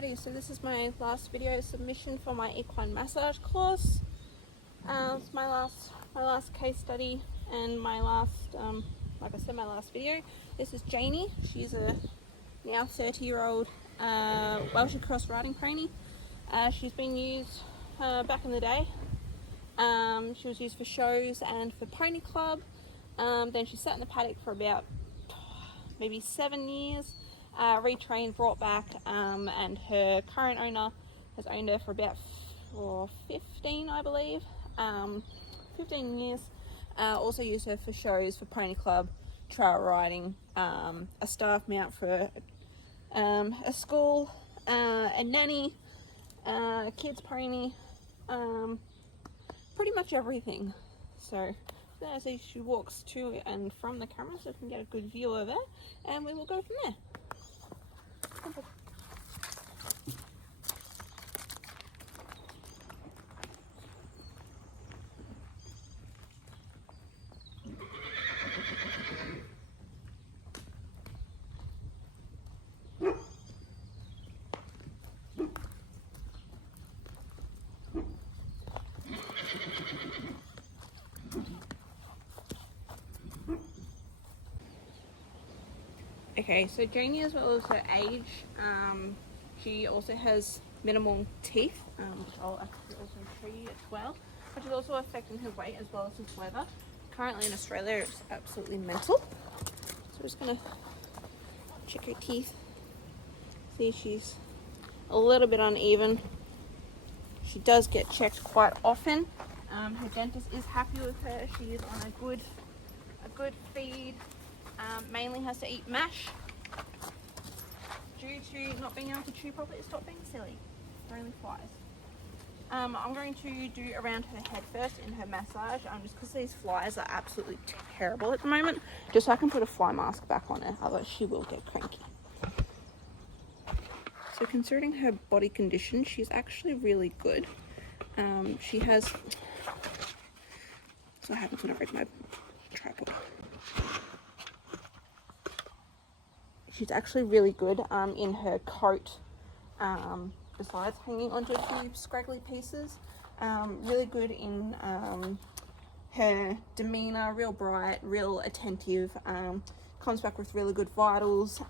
Alrighty, so this is my last video submission for my equine massage course. It's my last case study and my last, like I said, my last video. This is Janie. She's a now 30-year-old Welsh cross riding pony. She's been used back in the day. She was used for shows and for pony club. Then she sat in the paddock for about maybe 7 years. Retrained, brought back, and her current owner has owned her for about 15, I believe, 15 years. Also used her for shows, for pony club, trail riding, a staff mount for a school, a nanny, a kids pony, pretty much everything. So as she walks to and from the camera, so you can get a good view of her, and we will go from there. Okay, so Janie, as well as her age, she also has minimal teeth, which I'll actually also show you as well, which is also affecting her weight as well as this weather. Currently in Australia, it's absolutely mental. So we're just going to check her teeth. See, she's a little bit uneven. She does get checked quite often. Her dentist is happy with her. She is on a good feed. Mainly has to eat mash due to not being able to chew properly. Stop being silly. There are only flies. I'm going to do around her head first in her massage, just because these flies are absolutely terrible at the moment, just so I can put a fly mask back on her, otherwise she will get cranky. So considering her body condition, she's actually really good. She has, so what happens when I break my tripod? She's actually really good in her coat, besides hanging onto a few scraggly pieces. Really good in her demeanour, real bright, real attentive, comes back with really good vitals,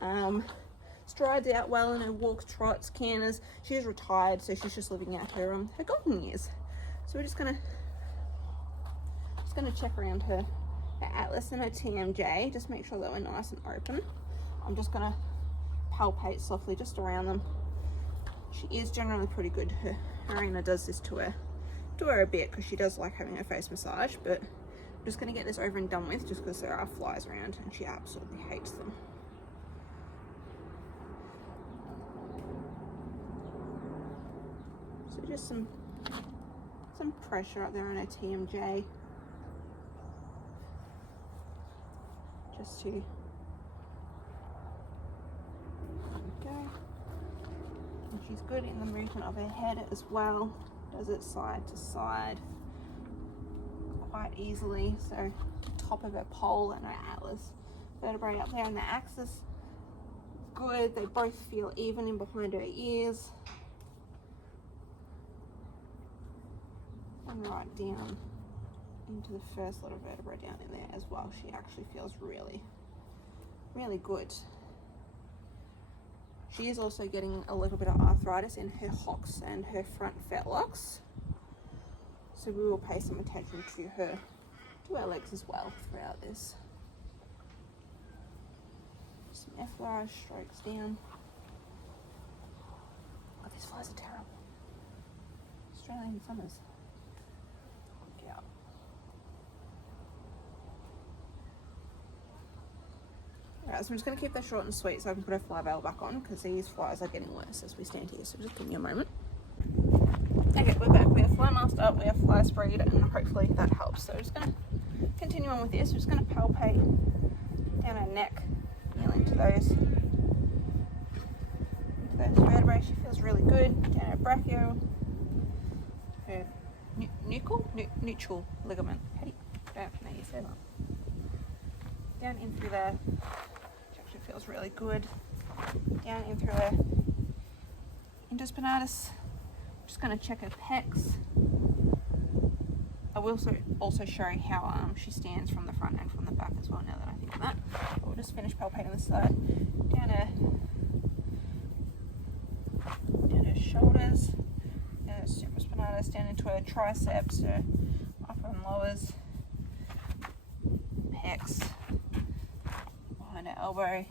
strides out well in her walks, trots, canters. She is retired, so she's just living out her golden years. So we're just gonna check around her atlas and her TMJ, just make sure that we're nice and open. I'm just going to palpate softly just around them. She is generally pretty good. Her owner does this to her a bit because she does like having her face massage, but I'm just going to get this over and done with just because there are flies around and she absolutely hates them. So just some pressure up there on her TMJ. Just to and she's good in the movement of her head as well, does it side to side quite easily. So the top of her pole and her atlas vertebrae up there and the axis, good. They both feel even in behind her ears and right down into the first lot of vertebrae down in there as well. She actually feels really good. She is also getting a little bit of arthritis in her hocks and her front fetlocks, so we will pay some attention to her legs as well throughout this. Some effleurage strokes down. Oh, these flies are terrible. Australian summers. Get out. Alright, so I'm just going to keep that short and sweet so I can put a fly veil back on, because these flies are getting worse as we stand here, so just give me a moment. Okay, we're back. We have fly masked up, we have fly sprayed, and hopefully that helps. So I'm just going to continue on with this. We're just going to palpate down her neck, feel into those vertebrae. She feels really good. Down her brachio, her neutral ligament. How do you, I don't know you say that. Down in through there. Feels really good. Down in through her interspinatus. I'm just going to check her pecs. I will also show how she stands from the front and from the back as well, now that I think of that. We'll just finish palpating this side. Down her shoulders, down her supraspinatus, down into her triceps, her upper and lowers, pecs, behind her elbow,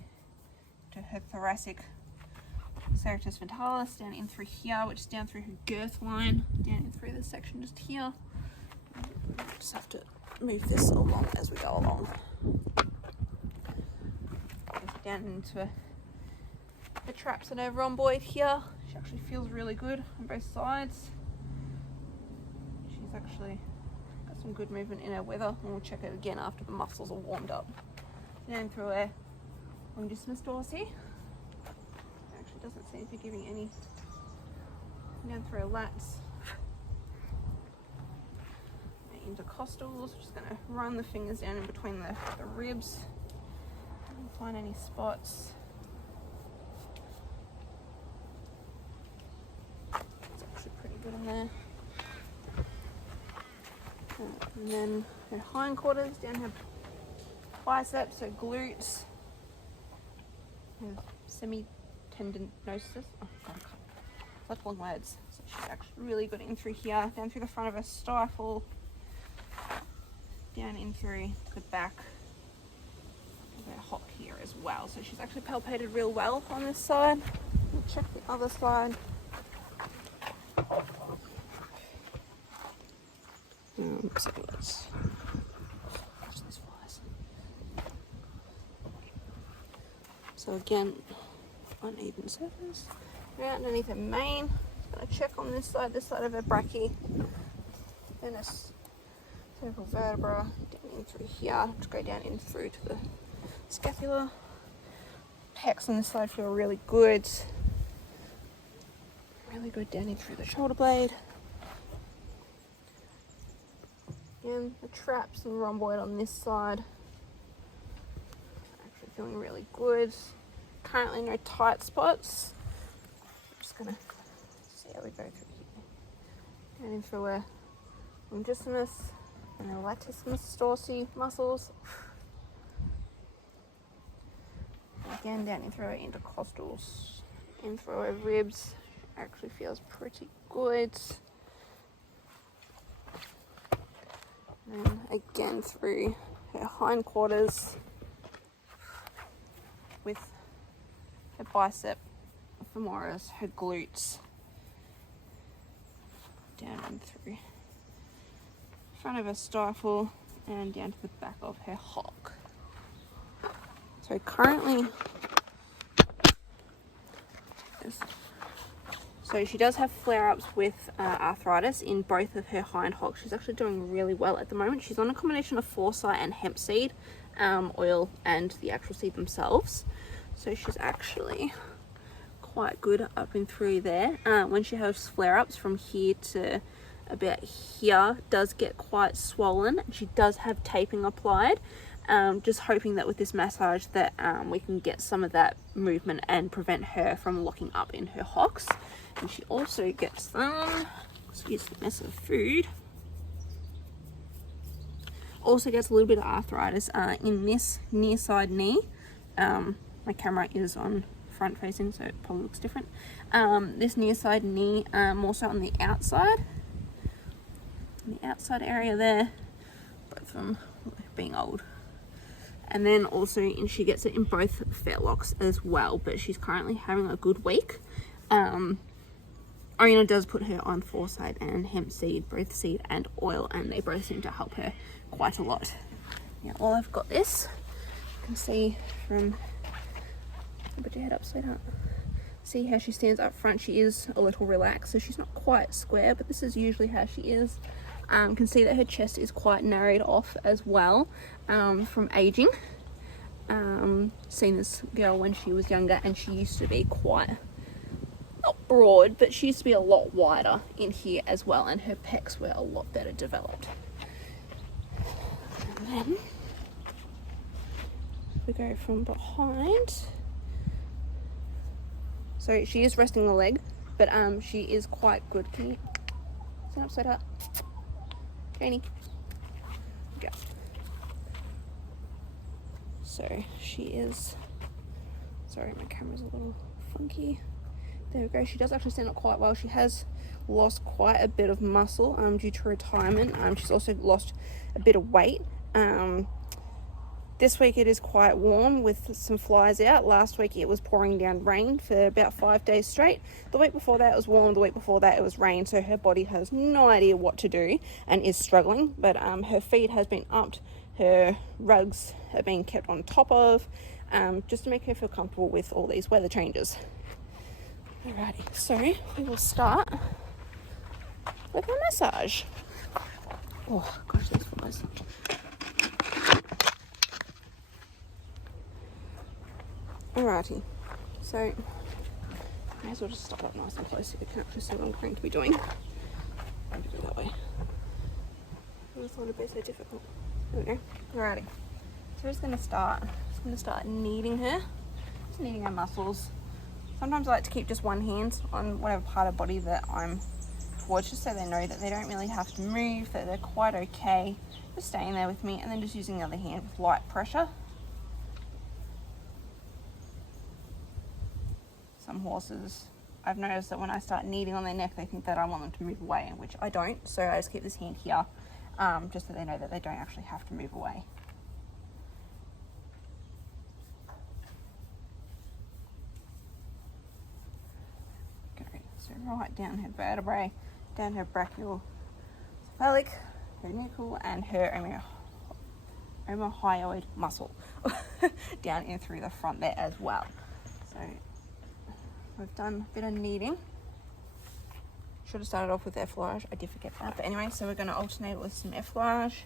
to her thoracic serratus frontalis, down in through here, which is down through her girth line, down in through this section just here. Just have to move this along as we go along. Down into the traps and her rhomboid here. She actually feels really good on both sides. She's actually got some good movement in her weather, and we'll check it again after the muscles are warmed up. Down through her longissimus dorsi. Actually doesn't seem to be giving any. Down through her lats. Intercostals. Just going to run the fingers down in between the ribs. Don't find any spots. It's actually pretty good in there. And then her hindquarters, down her biceps, her glutes, her semitendinosus. Oh god, I can't. That's long words. So she's actually really good in through here, down through the front of her stifle, down in through the back of her hock here as well. So she's actually palpated real well on this side. We'll check the other side. So let's watch these flies. So again, uneven surface. Right underneath her mane. Just gonna check on this side of her brachii. Then a cervical vertebra, down in through here, just go down in through to the scapula. Pecs on this side feel really good. Really good down in through the shoulder blade. Again, the traps and rhomboid on this side. Actually feeling really good. Currently no tight spots. I'm just gonna see how we go through here. Down in through her longissimus and the latissimus dorsi muscles. Again, down in through her intercostals, in through her ribs. Actually feels pretty good. And again through her hindquarters with her bicep, femoris, her glutes, down and through front of her stifle and down to the back of her hock. So currently, so she does have flare-ups with arthritis in both of her hind hocks. She's actually doing really well at the moment. She's on a combination of foresight and hemp seed oil and the actual seed themselves. So she's actually quite good up and through there. When she has flare-ups from here to about here, does get quite swollen. She does have taping applied. Just hoping that with this massage that we can get some of that movement and prevent her from locking up in her hocks. And she also gets some, excuse the mess of food, also gets a little bit of arthritis in this near side knee. My camera is on front facing, so it probably looks different. This near side knee, more so on the outside area there, both from being old. And then also she gets it in both fetlocks as well, but she's currently having a good week. Oriana does put her on foresight and hemp seed, both seed and oil, and they both seem to help her quite a lot. Now while I've got this, you can see from, put your head up sweetheart, see how she stands up front. She is a little relaxed, so she's not quite square, but this is usually how she is. Can see that her chest is quite narrowed off as well from aging. Seen this girl when she was younger, and she used to be quite, not broad, but she used to be a lot wider in here as well, and her pecs were a lot better developed. And then we go from behind. So she is resting the leg but she is quite good. Can you stand up, sweetheart? Janie. Go. So she is, sorry, my camera's a little funky. There we go. She does actually stand up quite well. She has lost quite a bit of muscle due to retirement. She's also lost a bit of weight. This week it is quite warm with some flies out. Last week it was pouring down rain for about 5 days straight. The week before that it was warm. The week before that it was rain. So her body has no idea what to do and is struggling. But her feed has been upped. Her rugs are being kept on top of, just to make her feel comfortable with all these weather changes. Alrighty, so we will start with our massage. Oh gosh, these flies. Alrighty, so may as well just stop up nice and close so you can actually see what I'm going to be doing. I'm going to do it that way. I just thought it'd be so difficult. There we go. Alrighty, so we're just going to start kneading her, just kneading her muscles. Sometimes I like to keep just one hand on whatever part of body that I'm towards, just so they know that they don't really have to move, that they're quite okay, just staying there with me, and then just using the other hand with light pressure. Some horses, I've noticed that when I start kneading on their neck, they think that I want them to move away, which I don't, so I just keep this hand here, just so they know that they don't actually have to move away. So right down her vertebrae, down her brachial cephalic, her nuchal, and her omohyoid muscle down in through the front there as well. So we've done a bit of kneading. Should have started off with effleurage. I did forget that. But anyway, so we're going to alternate it with some effleurage.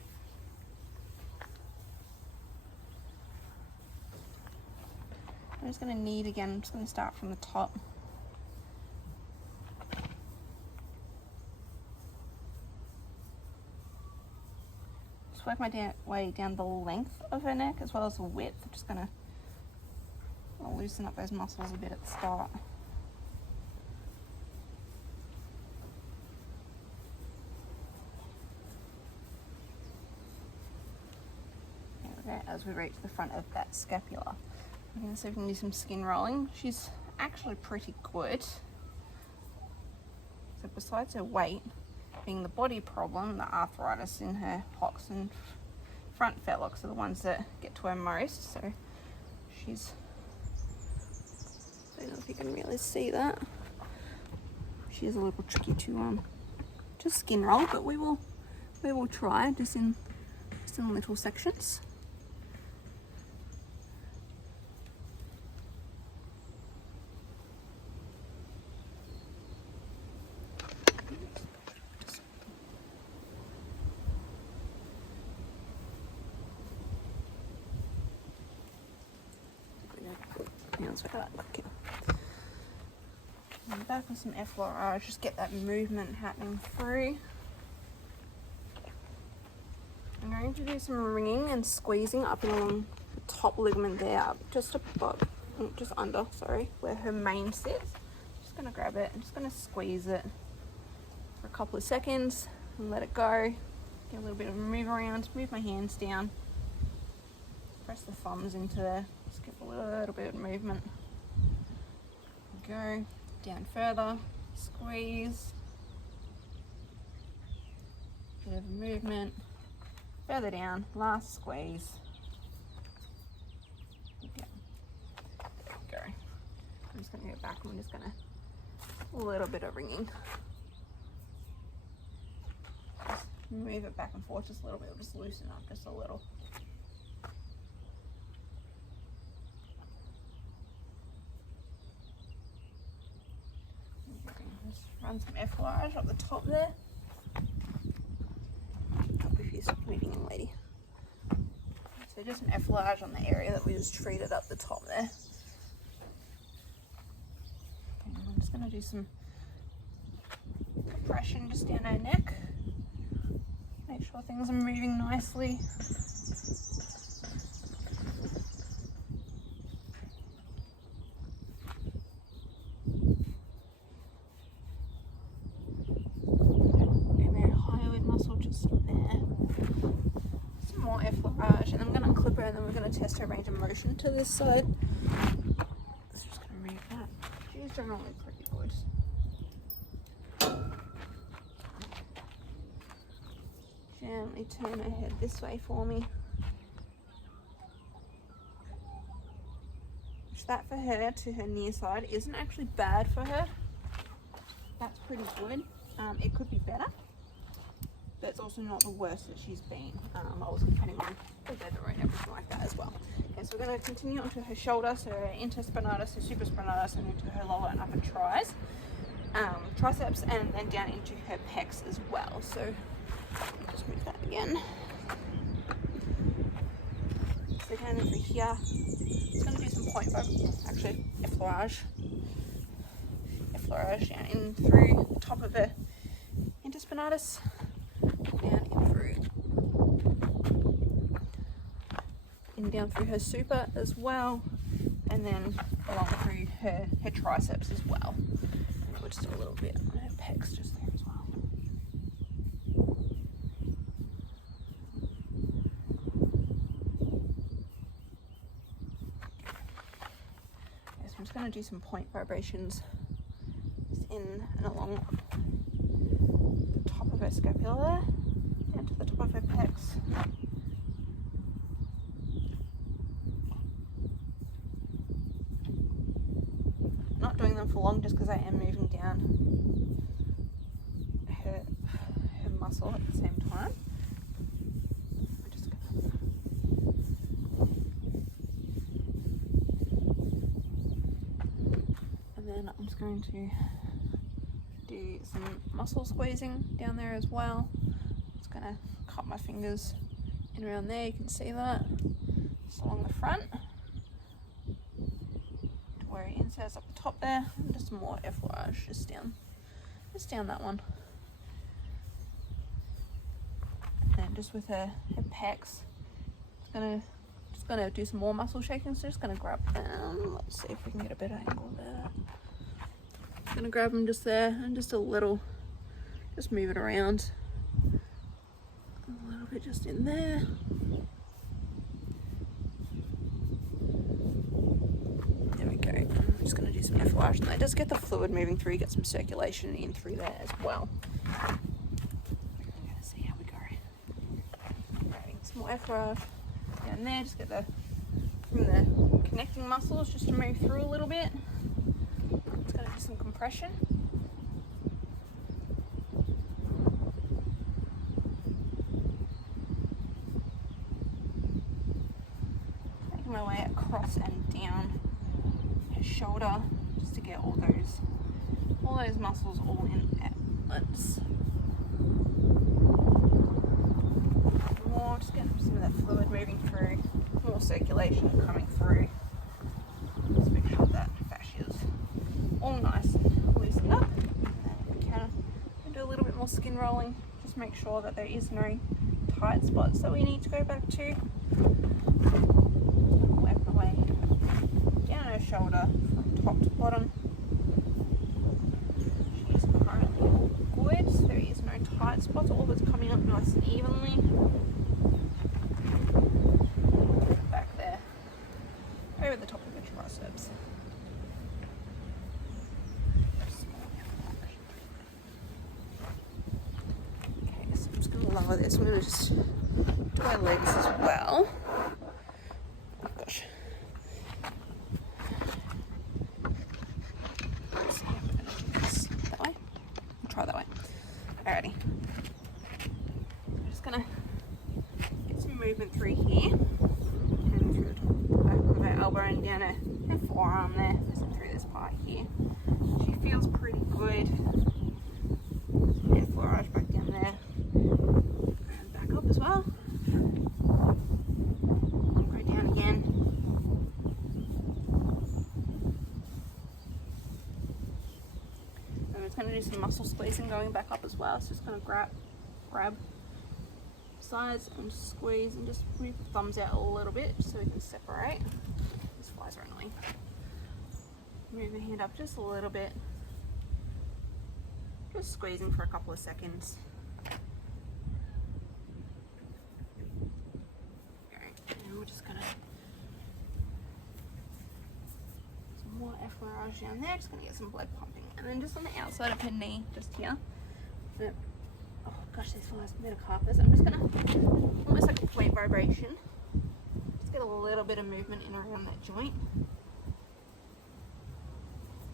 I'm just going to knead again. I'm just going to start from the top. Just work my way down the length of her neck as well as the width. I'm just going to loosen up those muscles a bit at the start. As we reach the front of that scapula. I'm going to see if we can do some skin rolling. She's actually pretty good. So besides her weight being the body problem, the arthritis in her hocks and front fetlocks are the ones that get to her most. So she's, I don't know if you can really see that. She is a little tricky to just skin roll, but we will try just in little sections. And back with some effleurage, just get that movement happening through. I'm going to do some wringing and squeezing up and along the top ligament there, just above, just under, sorry, where her mane sits. Just going to grab it, I'm just going to squeeze it for a couple of seconds and let it go. Get a little bit of a move around, move my hands down, press the thumbs into there, just give a little bit of movement. Go down further, squeeze, bit of movement, further down, last squeeze. Okay. There we go. I'm just going to go back and I'm just going to, a little bit of wringing. Just move it back and forth just a little bit, it'll just loosen up just a little. Just run some effleurage up the top there. Help if you're moving in, lady. So just an effleurage on the area that we just treated up the top there. And I'm just going to do some compression just down our neck. Make sure things are moving nicely. and then we're going to test her range of motion to this side. Let's just going to move that. She's generally pretty good. Gently turn her head this way for me. Which that for her to her near side isn't actually bad for her. That's pretty good. It could be better, but it's also not the worst that she's been. Also depending on the weather and everything like that as well. Okay, so we're going to continue onto her shoulder, so her interspinatus, her supraspinatus, and into her lower and upper triceps, and then down into her pecs as well. So I'll just move that again. So down through here, it's going to do some point effleurage down in through the top of her interspinatus, down in through, down through her super as well, and then along through her triceps as well. And we'll just do a little bit on her pecs just there as well. Okay, so I'm just going to do some point vibrations just in and along the top of her scapula there, down to the top of her pecs. Not doing them for long just because I am moving down her muscle at the same time. We're just gonna... And then I'm just going to do some muscle squeezing down there as well. Just gonna cut my fingers in around there, you can see that, just along the front, to where it inserts up the top there, and just some more effleurage just down that one. And just with her pecs, just gonna do some more muscle shaking. So just gonna grab them. Let's see if we can get a better angle there. Gonna grab them just there and just a little, just move it around a little bit just in there. There we go. I'm just gonna do some effleurage and that. Just get the fluid moving through, get some circulation in through there as well. We're gonna see how we go. Grabbing some more effleurage down there, just get from the connecting muscles just to move through a little bit. It's gonna do some compression. Making my way across and down her shoulder just to get all those muscles all in at once. More, just getting some of that fluid moving through, more circulation coming through. Just make sure that fascia is all nice and loosened up. And we can do a little bit more skin rolling. Just make sure that there is no tight spots that we need to go back to. Work my way down her shoulder from top to bottom. She is currently all good, so there is no tight spots. All of it's coming up nice and evenly. Back there, over the top of her triceps. Okay, so I'm just going to lower this. I'm going to just do my legs as well. Oh gosh. Let's see if we're going to do this that way. I'll try that way. Alrighty. I'm just going to get some movement through here. And through the back of her elbow and down her forearm there. Just through this part here. She feels pretty good. Some effleurage back down there. And back up as well. And go down again. And it's going to do some muscle squeezing going back up as well. So just going to grab sides and just squeeze and just move the thumbs out a little bit so we can separate. These flies are annoying. Move the hand up just a little bit. Just squeezing for a couple of seconds. Okay, and we're just going to effleurage down there, just gonna get some blood pumping. And then just on the outside of her knee, just here. Oh gosh, these nice metacarpus. I'm just gonna, almost like a point vibration, just get a little bit of movement in around that joint.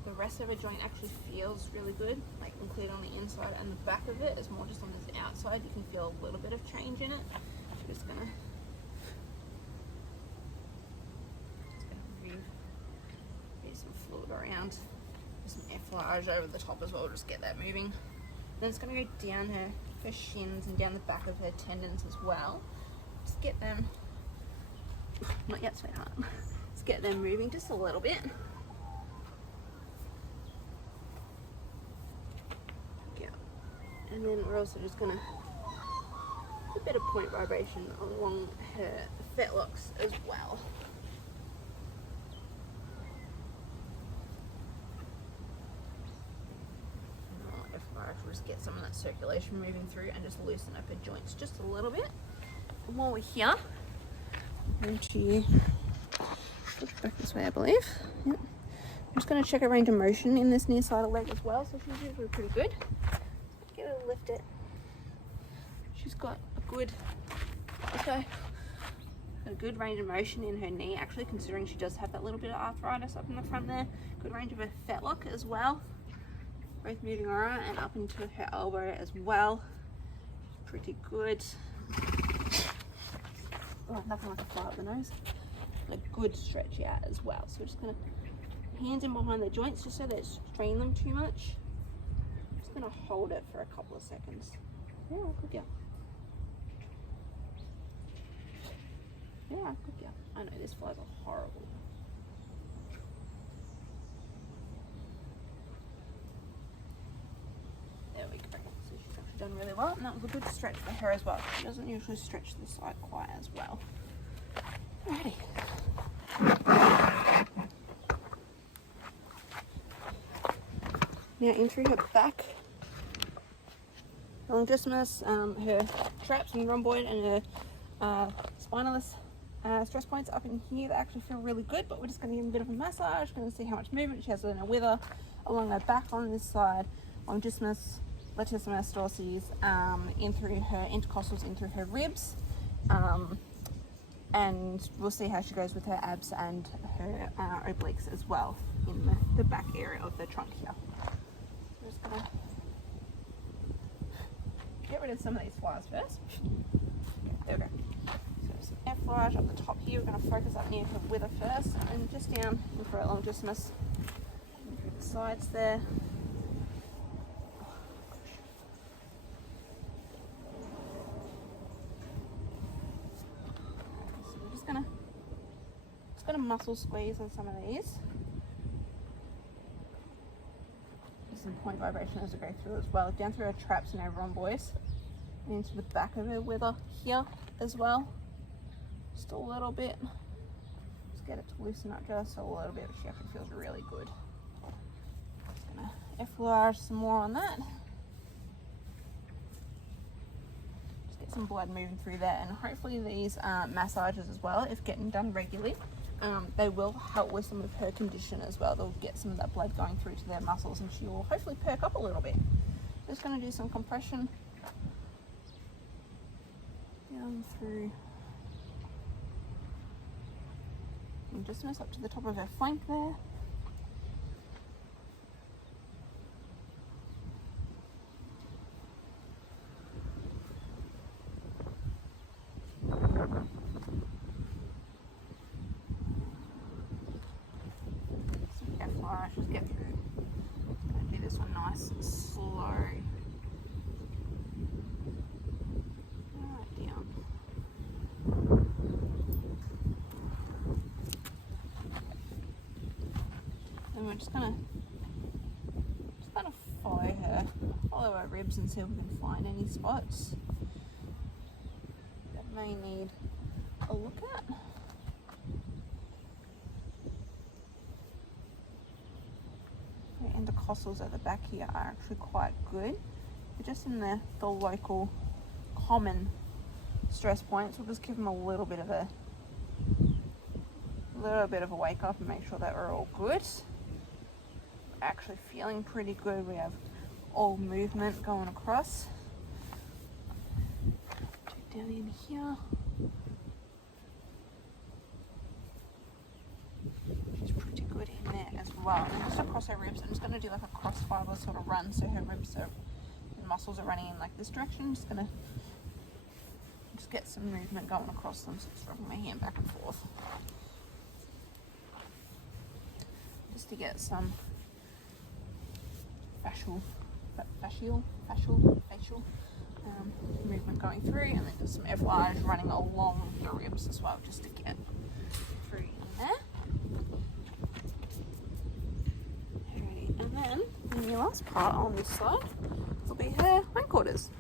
The rest of her joint actually feels really good, like including on the inside, and the back of it is more just on this outside. You can feel a little bit of change in it. I'm just gonna move some fluid around, some effleurage over the top as well, just get that moving. Then it's going to go down her shins and down the back of her tendons as well. Just get them, not yet sweetheart, just get them moving just a little bit. Yeah. And then we're also just going to a bit of point vibration along her fetlocks as well. We'll just get some of that circulation moving through and just loosen up her joints just a little bit. And while we're here, I'm going to look back this way, I believe. Yep. I'm just going to check her range of motion in this near side of leg as well, so she's usually pretty good. Get her to lift it. She's got a good, a good range of motion in her knee, actually, considering she does have that little bit of arthritis up in the front there. Good range of her fetlock as well. Both moving alright, and up into her elbow as well. Pretty good. Oh, nothing like a fly up the nose. A good stretch out as well. So we're just going to hands in behind the joints just so they don't strain them too much. Just going to hold it for a couple of seconds. Yeah, good girl. Yeah, good girl. I know these flies are horrible. There we go. So she's actually done really well, and that was a good stretch for her as well. She doesn't usually stretch the side quite as well. Alrighty. Now in through her back, longissimus, her traps and rhomboid, and her spinalis stress points up in here that actually feel really good, but we're just going to give them a bit of a massage. Going to see how much movement she has in her wither along her back on this side, longissimus, latissimus dorsis, in through her intercostals, in through her ribs, and we'll see how she goes with her abs and her obliques as well in the back area of the trunk here. I'm just going to get rid of some of these flies first. There we go. So some effleurage up the top here. We're going to focus up near her wither first, and then just down for her longissimus, through the sides there. Got a muscle squeeze on some of these. Just some point vibration as we go through as well, down through her traps and her rhomboids, and into the back of her wither here as well. Just a little bit. Just get it to loosen up just a little bit, but she actually feels really good. Just gonna effleurage some more on that. Just get some blood moving through there, and hopefully these massages as well, if getting done regularly, they will help with some of her condition as well. They'll get some of that blood going through to their muscles, and she will hopefully perk up a little bit. Just going to do some compression down through, and just mess up to the top of her flank there. Just get through. Gonna do this one nice and slow. Right down. And we're just gonna follow her ribs and see if we can find any spots that may need a look at. Intercostals at the back here are actually quite good, but just in the local common stress points, we'll just give them a little bit of a wake up and make sure that we're all good. actually feeling pretty good. We have all movement going across. Check down in here. She's pretty good in there as well. And just across her ribs, I'm just going to do like a cross fiber sort of run, so her ribs are, and muscles are running in like this direction. Just going to get some movement going across them, so just rubbing my hand back and forth. Just to get some facial movement going through, and then just some effleurage running along the ribs as well, just to get through in there. Alrighty, and then the last part on this side will be her hindquarters. So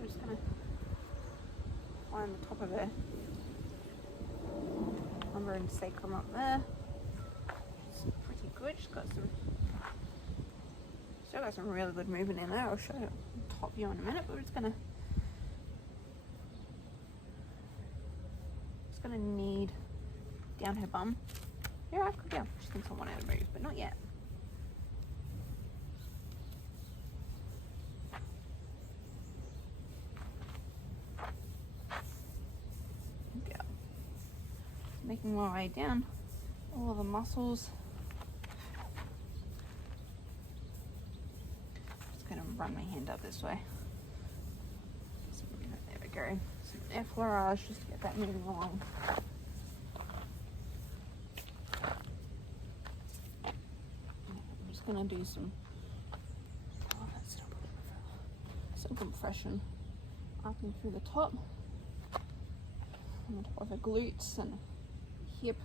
I'm just going to find the top of her lumbar and sacrum up there. It's pretty good. She's got some. Still got some really good movement in there. I'll show you top view in a minute, but we're just gonna knead down her bum. Yeah, I've got down. She thinks I want her to move, but not yet. Go. Making my way down all of the muscles. Run my hand up this way. So there we go. Some effleurage just to get that moving along. I'm just going to do some compression up and through the top, on the top of the glutes and hip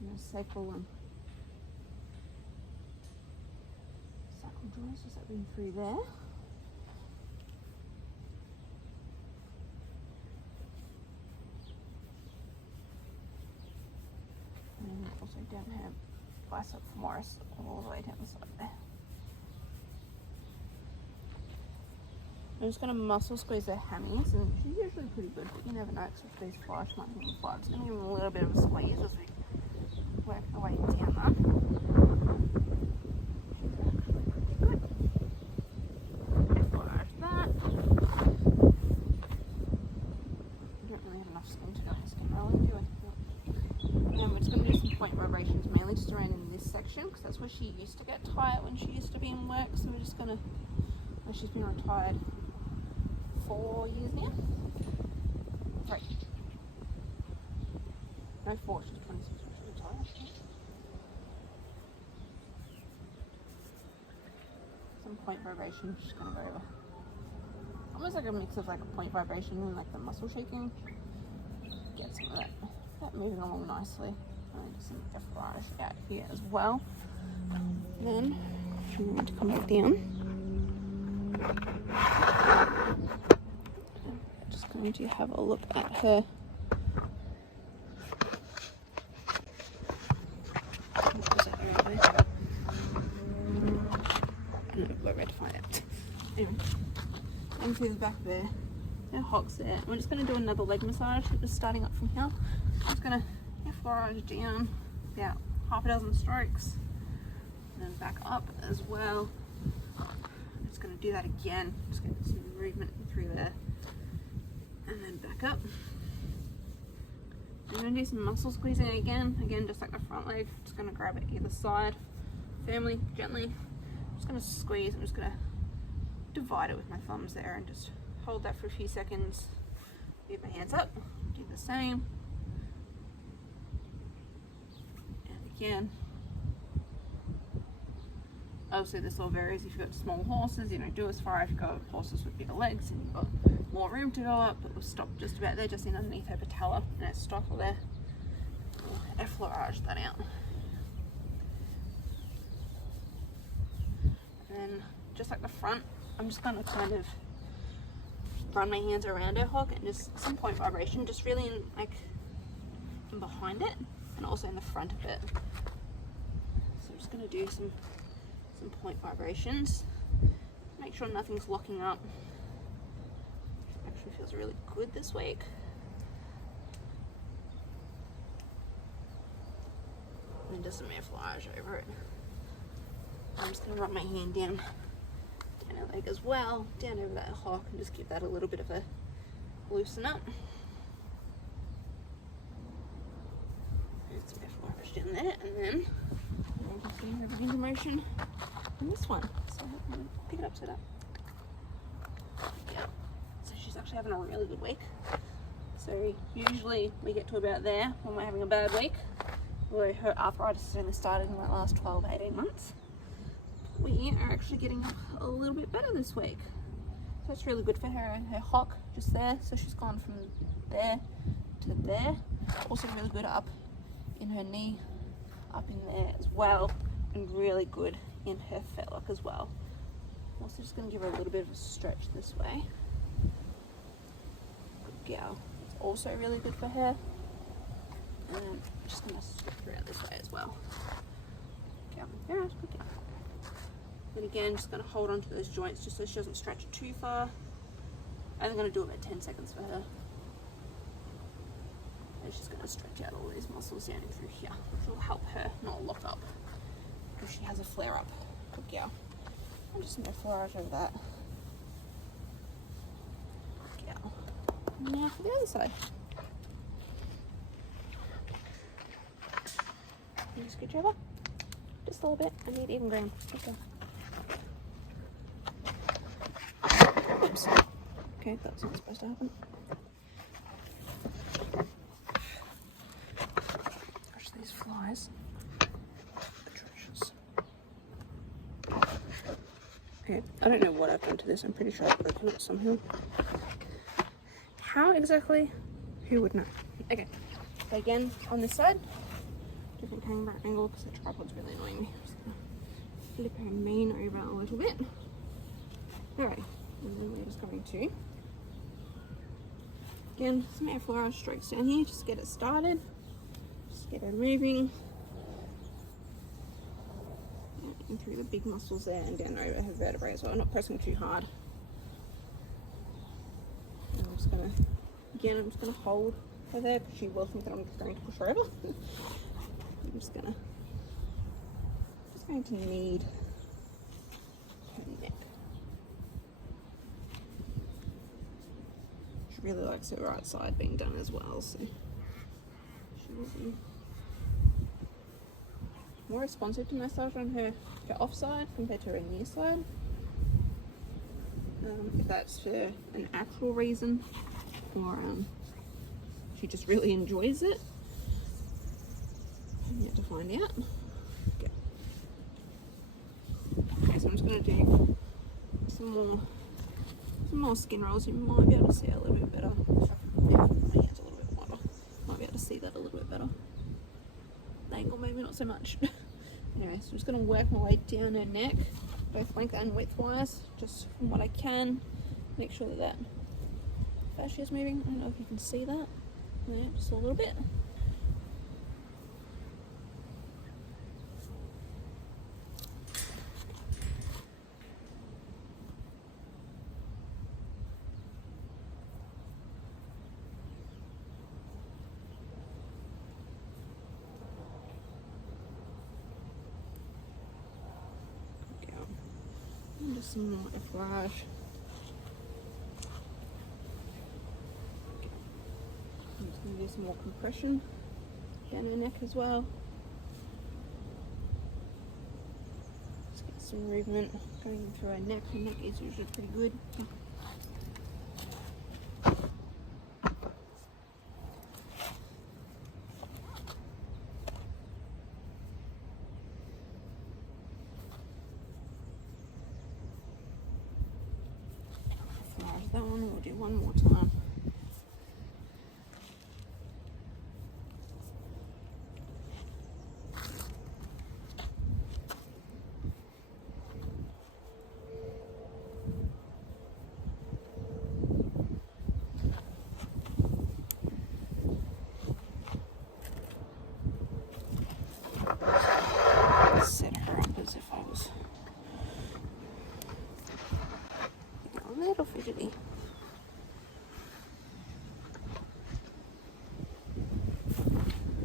and the sacral and joints, just opening through there. And also down her bicep femoris all the way down the side there. I'm just going to muscle squeeze her hammies, and she's usually pretty good, but you never know, because if these flies might be on fly. It's going to give them a little bit of a squeeze as we work our way down that. Just around in this section, because that's where she used to get tired when she used to be in work. So we're just gonna, well, she's been retired 4 years now. 3. No, 4. She's 26 when she retired. Some point vibration. She's gonna go over. Almost like a mix of like a point vibration and like the muscle shaking. Get some of that moving along nicely. And some effleurage out here as well. Then I'm going to come back down. I'm just going to have a look at her. Was that the right way? I don't know where to find it. Anyway, going through the back there. No hocks there. I'm just going to do another leg massage, just starting up from here. I'm just going to effleurage down about half a dozen strokes, and then back up as well. I'm just going to do that again, just get some movement through there, and then back up. I'm going to do some muscle squeezing again just like the front leg. Just going to grab it either side firmly, gently. I'm just going to squeeze. I'm just going to divide it with my thumbs there and just hold that for a few seconds. Leave my hands up, do the same. Again. Obviously this all varies. If you've got small horses, you don't do as far. If you've got horses with bigger legs and you've got more room to go up, but we'll stop just about there, just in underneath her patella and her stopper there. We'll effleurage that out. And then just like the front, I'm just going to kind of run my hands around her hock and just some point vibration, just really in behind it and also in the front of it. So I'm just going to do some point vibrations. Make sure nothing's locking up. Actually feels really good this week. And and just some air flyage over it. I'm just going to run my hand down her leg as well, down over that hock, and just give that a little bit of a loosen up. Some air flyage down there, and then I'm just going to have a range of motion on this one. So I'm going to pick it up, set up. Yeah. So she's actually having a really good week. So usually we get to about there when we're having a bad week, where her arthritis has only started in the last 12-18 months. We are actually getting a little bit better this week. So it's really good for her. Her hock just there, so she's gone from there to there. Also really good up in her knee, up in there as well, and really good in her fetlock as well. Also just going to give her a little bit of a stretch this way. Good gal. It's also really good for her. And I'm just going to stretch her out this way as well. Good gal. Yeah, good gal. And again, just going to hold on to those joints just so she doesn't stretch it too far. I'm going to do about 10 seconds for her. And she's going to stretch out all these muscles down through here, which will help her not lock up if she has a flare up. Good gal. I'm just going to flyage over that. Good gal. Now for the other side. Can you scooch over? Just a little bit. I need even ground. Okay. Oops. Okay, that's not supposed to happen. Gosh, these flies. Atrocious. Okay, I don't know what I've done to this. I'm pretty sure I've broken it somehow. How exactly? Who would know? Okay, so again, on this side, different camera angle because the tripod's really annoying me. Just gonna flip her mane over a little bit. Alright, and then we're just going to, again, some air flyage strokes down here, just get it started, just get her moving, and through the big muscles there and down over her vertebrae as well, not pressing too hard. And I'm just going to, again, I'm just going to hold her there because she will think that I'm just going to push her over. I'm just going to knead her neck. She really likes her right side being done as well, so she will be more responsive to massage on her off side compared to her near side. If that's for an actual reason or she just really enjoys it, I'm yet to find out. Okay, so I'm just going to do some more skin rolls. You might be able to see it a little bit better. Yeah, my hand's a little bit wider. Might be able to see that a little bit better. The angle maybe not so much. Anyway, so I'm just going to work my way down her neck, both length and width wise, just from what I can. Make sure that fascia is moving. I don't know if you can see that. Yeah, just a little bit. And just some more flash. I'm just going to do some more compression down her neck as well. Just get some movement going through her neck. Her neck is usually pretty good. That one, we'll do one more time. Set her up as if I was a little fidgety.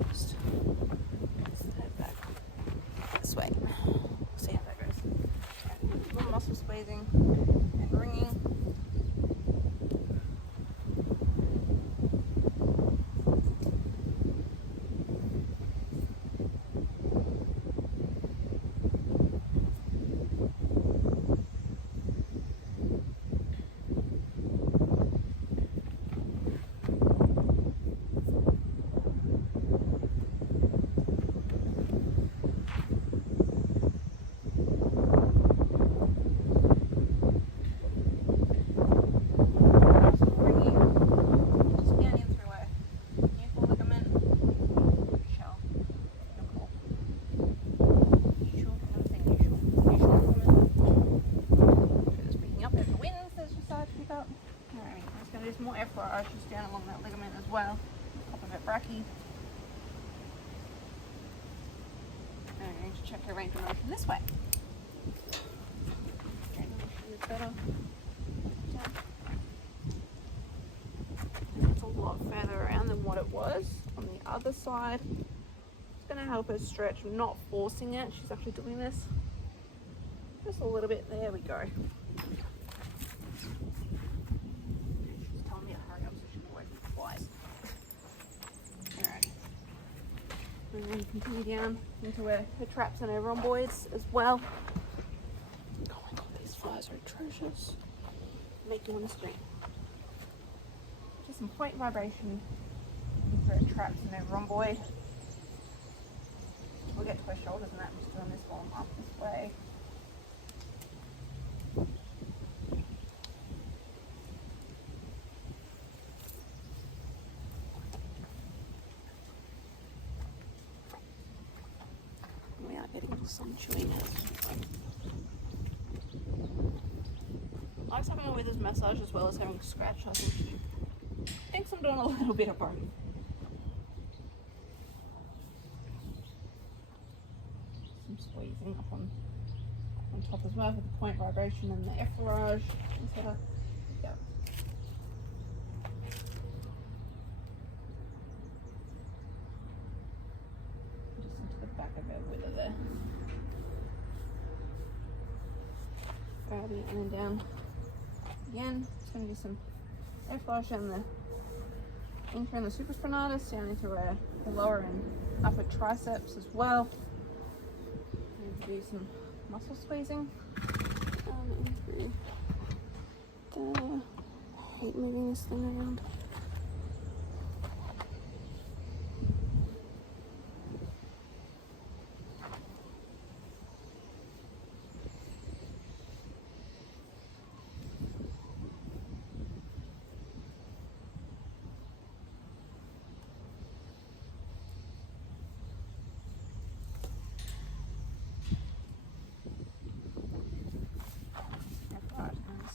Just step back. We'll see how that goes. A little muscle squeezing and ringing. More FYI, just down along that ligament as well, top of it brachy. And I'm going to check her range of motion this way. Range of motion is better. It's a lot further around than what it was on the other side. It's going to help her stretch. I'm not forcing it. She's actually doing this. Just a little bit. There we go. And then continue down into her traps and her rhomboids as well. Oh my god, these flies are atrocious. Make you want to scream. Just some point vibration into her traps and her rhomboid. We'll get to her shoulders and that. I'm just doing this one up this way. Some chewing it. Likes having a withers massage as well as having a scratch. I think she thinks I'm doing a little bit of both. Some squeezing up on top as well with the point vibration and the effleurage. Yeah. Just into the back of her wither there. Grabbing and then down again. It's going to do some effleurage down the infra and the supraspinatus, down into the lower and upper triceps as well. And do some muscle squeezing down in through the. I hate moving this thing around.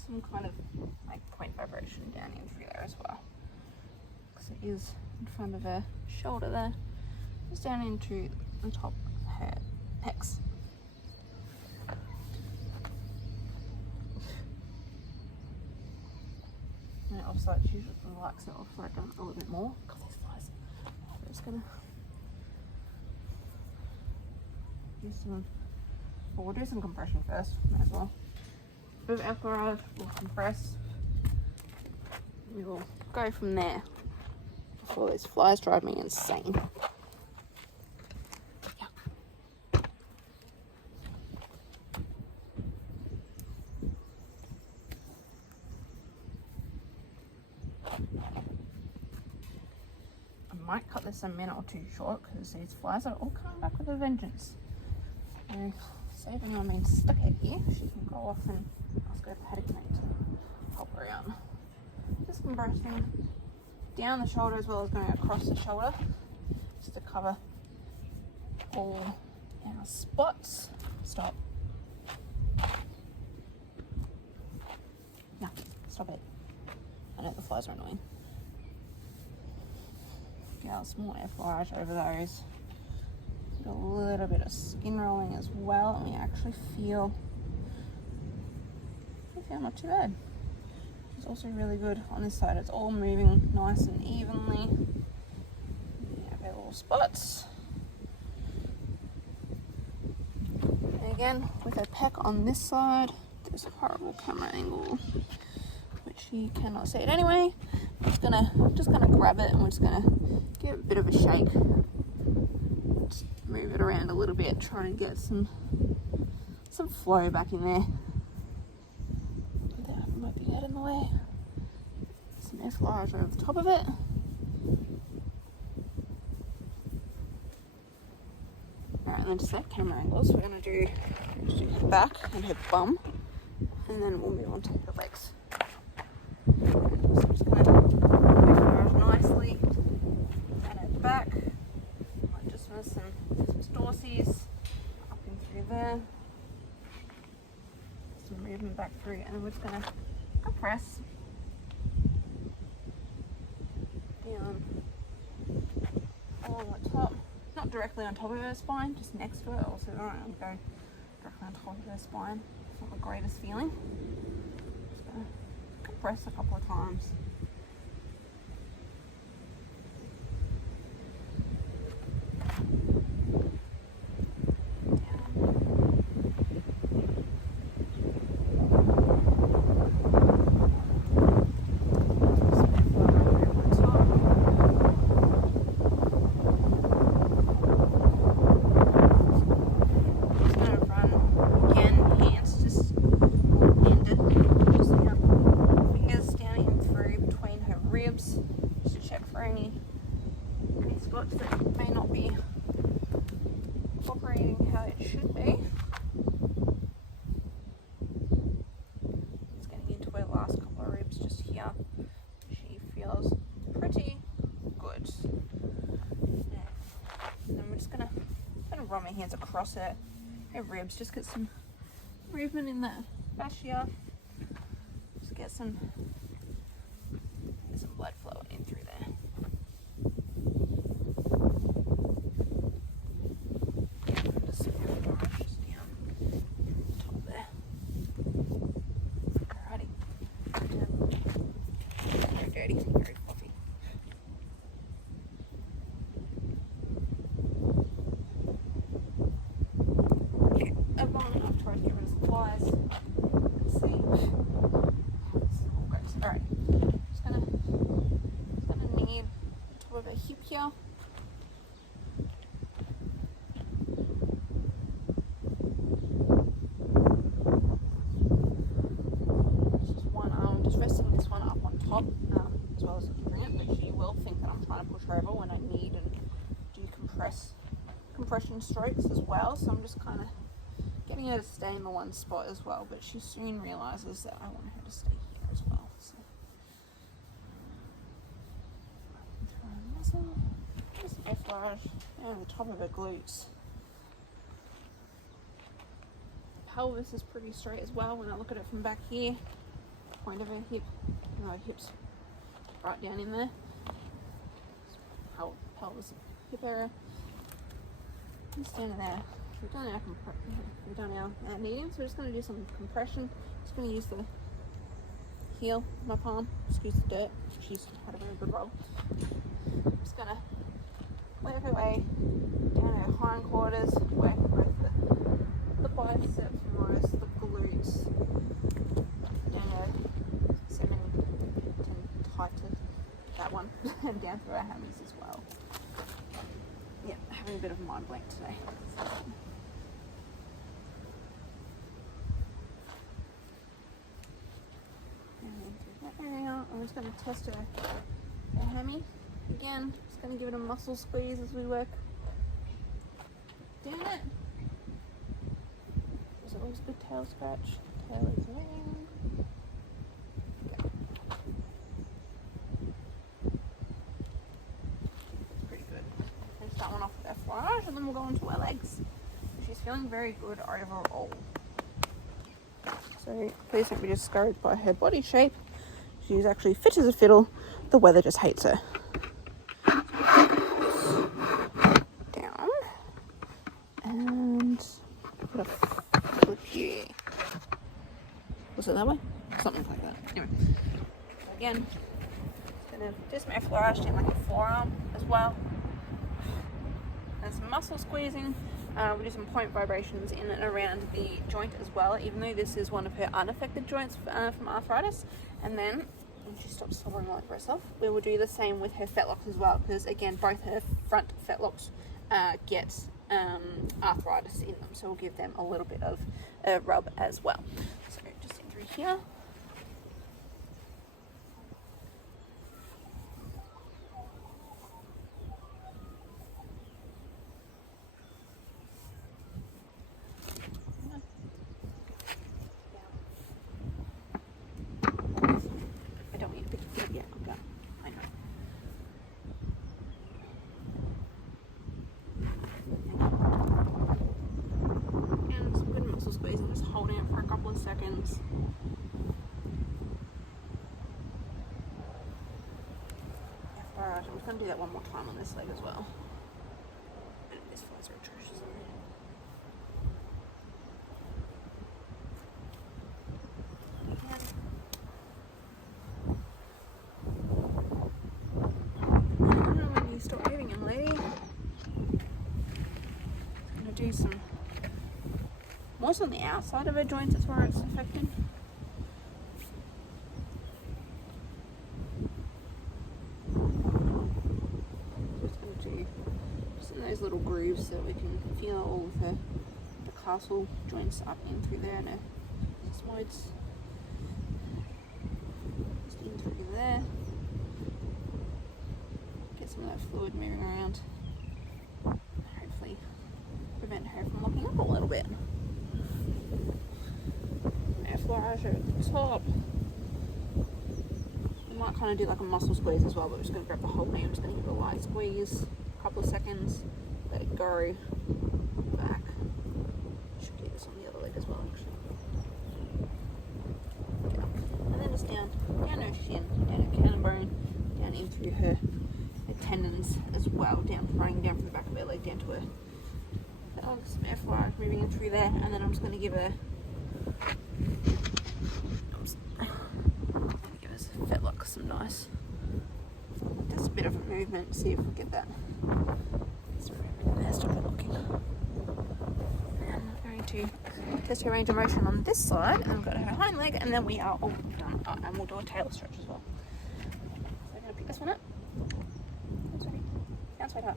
Some kind of like point vibration down in through there as well, because it is in front of her shoulder there, just down into the top of her pecs. And offside, she usually likes it offside down a little bit more. God, these flies. I'm just gonna do some. Well, we'll do some compression first, might as well. Bit of effleurage, we'll compress. We will go from there before these flies drive me insane. Yeah. I might cut this a minute or two short because these flies are all coming back with a vengeance. So saving my main stuck head here, she can go off and ask her paddock mate to help her around. Just compressing down the shoulder as well as going across the shoulder, just to cover all our spots. Stop. No, stop it. I know the flies are annoying. Yeah, some more effleurage over those. A little bit of skin rolling as well, and we actually feel not too bad. It's also really good on this side. It's all moving nice and evenly. We have our little spots. again with a peck on this side. This horrible camera angle, which you cannot see it anyway. I'm just gonna grab it and we're just gonna give it a bit of a shake. Just move it around a little bit, try and get some flow back in there. That might be out in the way. Some effleurage over the top of it. Alright, and then to set camera angles, we're going to do her back and her bum, and then we'll move on to her legs. So I'm just going to move nicely down her back. Might just want some dorsies up and through there. Some movement back through, and then we're just going to compress down along the top. Not directly on top of her spine, just next to it. Also, I don't want to go directly on top of her spine. It's not the greatest feeling. Just gonna compress a couple of times. Spots that may not be operating how it should be. It's getting into her last couple of ribs just here. She feels pretty good. Yeah. And then we're just gonna run my hands across her ribs, just get some movement in that fascia. Just get some blood flowing in through there. Hip here. Just one arm, just resting this one up on top, as well as looking at it, but she will think that I'm trying to push her over when I need and do compression strokes as well, so I'm just kind of getting her to stay in the one spot as well, but she soon realizes that I want her to stay here as well. So. Just effleurage and the top of her glutes. Pelvis is pretty straight as well when I look at it from back here. Point of her hip, and her hips right down in there. Pelvis, hip area. And standing there. We've done our kneading, so we're just going to do some compression. Just going to use the heel of my palm. Excuse the dirt. She's had a very good roll. I'm just going to work her way down her hindquarters, working both the biceps, most the glutes, down her tight to that one, and down through our hammies as well. Yeah, having a bit of a mind blank today. And through that area, I'm just going to test her hammy. Again, just going to give it a muscle squeeze as we work down it. There's always a good tail scratch. Tail is moving. Pretty good. Finish that one off with effleurage, and then we'll go into our legs. She's feeling very good overall. So please don't be discouraged by her body shape. She's actually fit as a fiddle. The weather just hates her. Down. And put a flip here. Was it that way? Something like that. Anyway. Again, gonna do some effleurage down like a forearm as well. And some muscle squeezing. We'll do some point vibrations in and around the joint as well, even though this is one of her unaffected joints from arthritis. And then when she stops slobbering all over herself, we will do the same with her fetlocks as well, because again, both her front fetlocks get arthritis in them, so we'll give them a little bit of a rub as well. So just in through here. I don't need to pick it up yet. Okay. I know. And some good muscle squeezing, just holding it for a couple of seconds. Alright, I'm just going to do that one more time on this leg as well. This flies are atrocious. When you stop moving him, lady. I'm going to do some more on the outside of her joints, that's where it's affected. Just in those little grooves so that we can feel all of the castle joints up in through there and her smoids. Just in through there. Get some of that fluid moving around. Hopefully prevent her from locking up a little bit. Airflow at the top. We might kind of do like a muscle squeeze as well, but we're just going to grab the whole knee. I'm just going to give it a light squeeze, a couple of seconds, let it go, back. Should do this on the other leg as well, actually. And then just down her shin, down her cannon bone, down into her tendons as well, running down from the back of her leg down to her. Some airflow moving in through there, and then I'm just going to give her. Give us a fetlock, some nice. Just a bit of a movement. See if we get that. Stop her locking. And I'm going to test her range of motion on this side, and we've got her hind leg, and then we are all done. And we'll do a tail stretch as well. So I'm going to pick this one up. Down, sweetheart.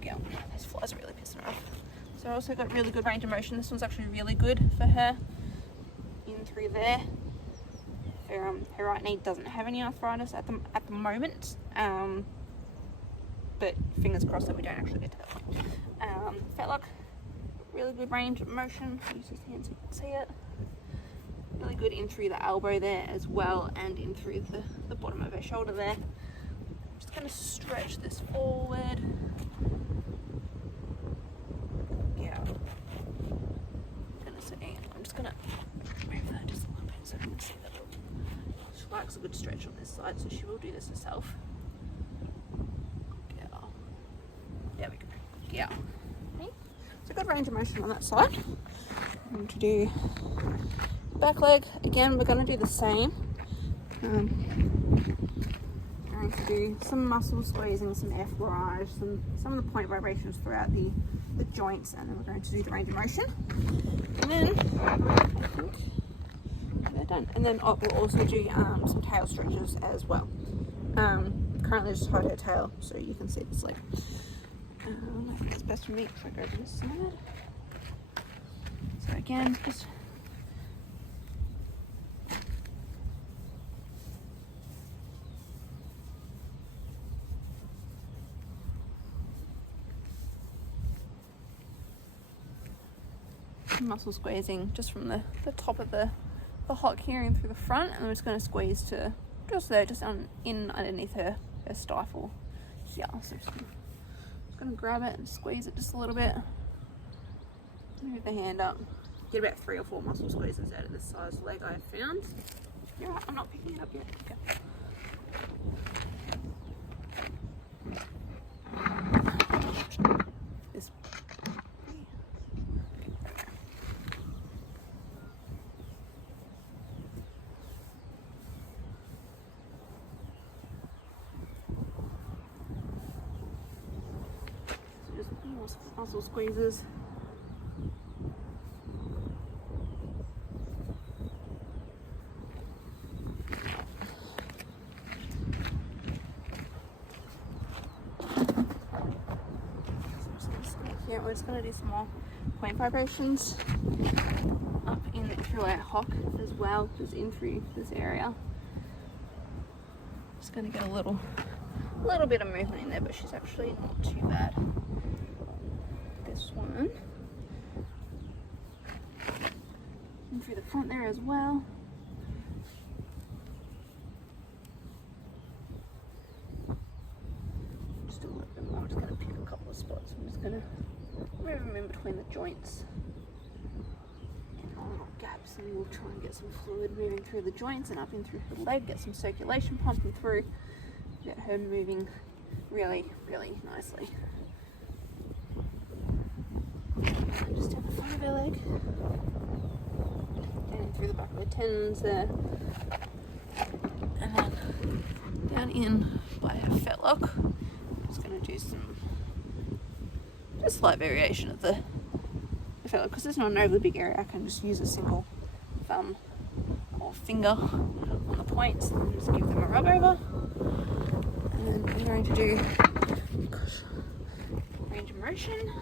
Good girl. Those flies are really pissing her off. So I also got really good range of motion. This one's actually really good for her. In through there. Her right knee doesn't have any arthritis at the moment, but fingers crossed that we don't actually get to that point. Fetlock, really good range of motion. Use his hand so you can see it. Really good in through the elbow there as well, and in through the bottom of her shoulder there. I'm just going to stretch this forward. I'm just gonna move that just a little bit so you can see that. She likes a good stretch on this side, so she will do this herself. Yeah. There we go. Yeah. Okay. So good range of motion on that side. I'm going to do back leg. Again, we're going to do the same. Going to do some muscle squeezing, some airflow, some of the point vibrations throughout the joints, and then we're going to do the range of motion. And then I think they're done. And then we'll also do some tail stretches as well. Currently just hide her tail so you can see this leg. I think it's best for me if I go to this side. So again, just muscle squeezing just from the top of the hock here and through the front, and I'm just going to squeeze to just there, just in underneath her stifle here. So just going to grab it and squeeze it just a little bit. Move the hand up. Get about 3 or 4 muscle squeezes out of this size leg I found. You're right, I'm not picking it up yet. Okay. This. Muscle squeezes we're just going to do some more point vibrations up in through our hock as well, just in through this area. Just going to get a little bit of movement in there, but she's actually not too bad. This one. And through the front there as well. Just a little bit more. I'm just going to pick a couple of spots. I'm just going to move them in between the joints and our little gaps, and we'll try and get some fluid moving through the joints and up in through her leg, get some circulation pumping through, get her moving really, really nicely. Just down the front of her leg, down through the back of her tendons there, and then down in by her fetlock. I'm just going to do some just slight variation of the fetlock, because it's not an overly big area. I can just use a single thumb or finger on the points and just give them a rub over. And then I'm going to do range of motion.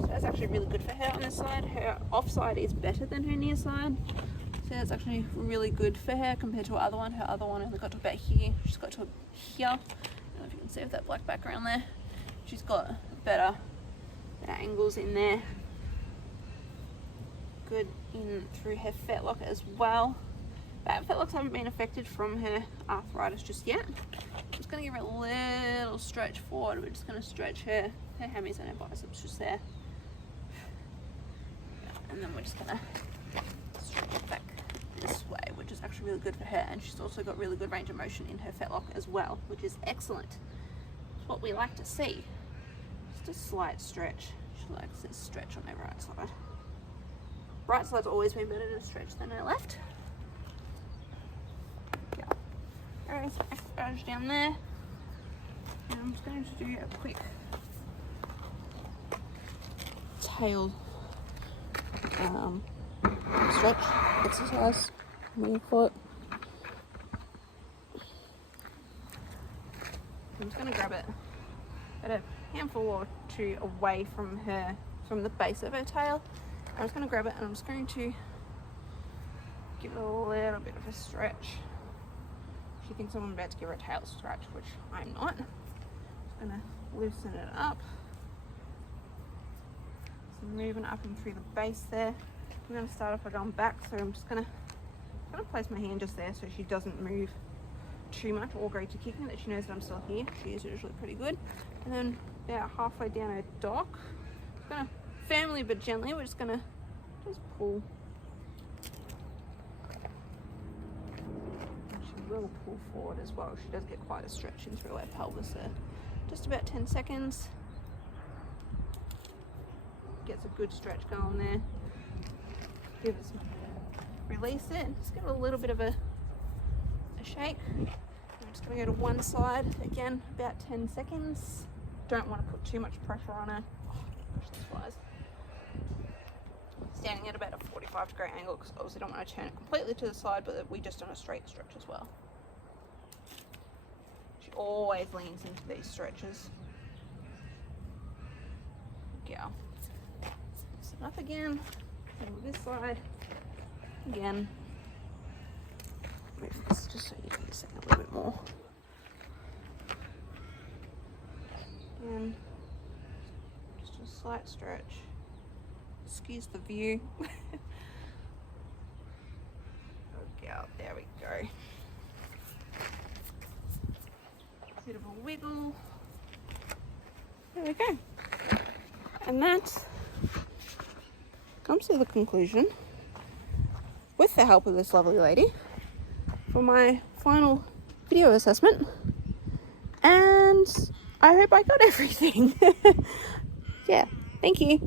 So that's actually really good for her on this side. Her off side is better than her near side. So that's actually really good for her compared to her other one. Her other one only got to about here. She's got to here. I don't know if you can see with that black background there. She's got better angles in there. Good in through her fetlock as well. But fetlocks haven't been affected from her arthritis just yet. I'm just going to give her a little stretch forward. We're just going to stretch her hammies and her biceps just there. And then we're just going to stretch it back this way, which is actually really good for her. And she's also got really good range of motion in her fetlock as well, which is excellent. It's what we like to see. Just a slight stretch. She likes this stretch on her right side. Right side's always been better to stretch than her left. Yeah. There is massage down there. And I'm just going to do a quick tail stretch exercise. What do you call it? I'm just going to grab it at a handful or two away from the base of her tail. I'm just going to grab it and I'm just going to give it a little bit of a stretch. She thinks I'm about to give her a tail stretch, which I'm not. Just going to loosen it up. So moving up and through the base there. I'm going to start off by going back, so I'm just going to place my hand just there so she doesn't move too much or go to kicking, that she knows that I'm still here. She is usually pretty good. And then about halfway down her dock, I'm going to firmly but gently, we're just going to just pull. And she will pull forward as well. She does get quite a stretch in through her pelvis there. Just about 10 seconds. Gets a good stretch going there. Give it some, release it, just give it a little bit of a shake. I'm just going to go to one side again, about 10 seconds. Don't want to put too much pressure on her. Oh, gosh, this flies. Standing at about a 45-degree angle, because obviously don't want to turn it completely to the side, but we just done a straight stretch as well. She always leans into these stretches. Yeah. So up again. Over this side. Again. Move this just so you can see a little bit more. Again. Just a slight stretch. Excuse the view. Okay, there we go. Bit of a wiggle. There we go. And that comes to the conclusion, with the help of this lovely lady, for my final video assessment. And I hope I got everything. Yeah, thank you.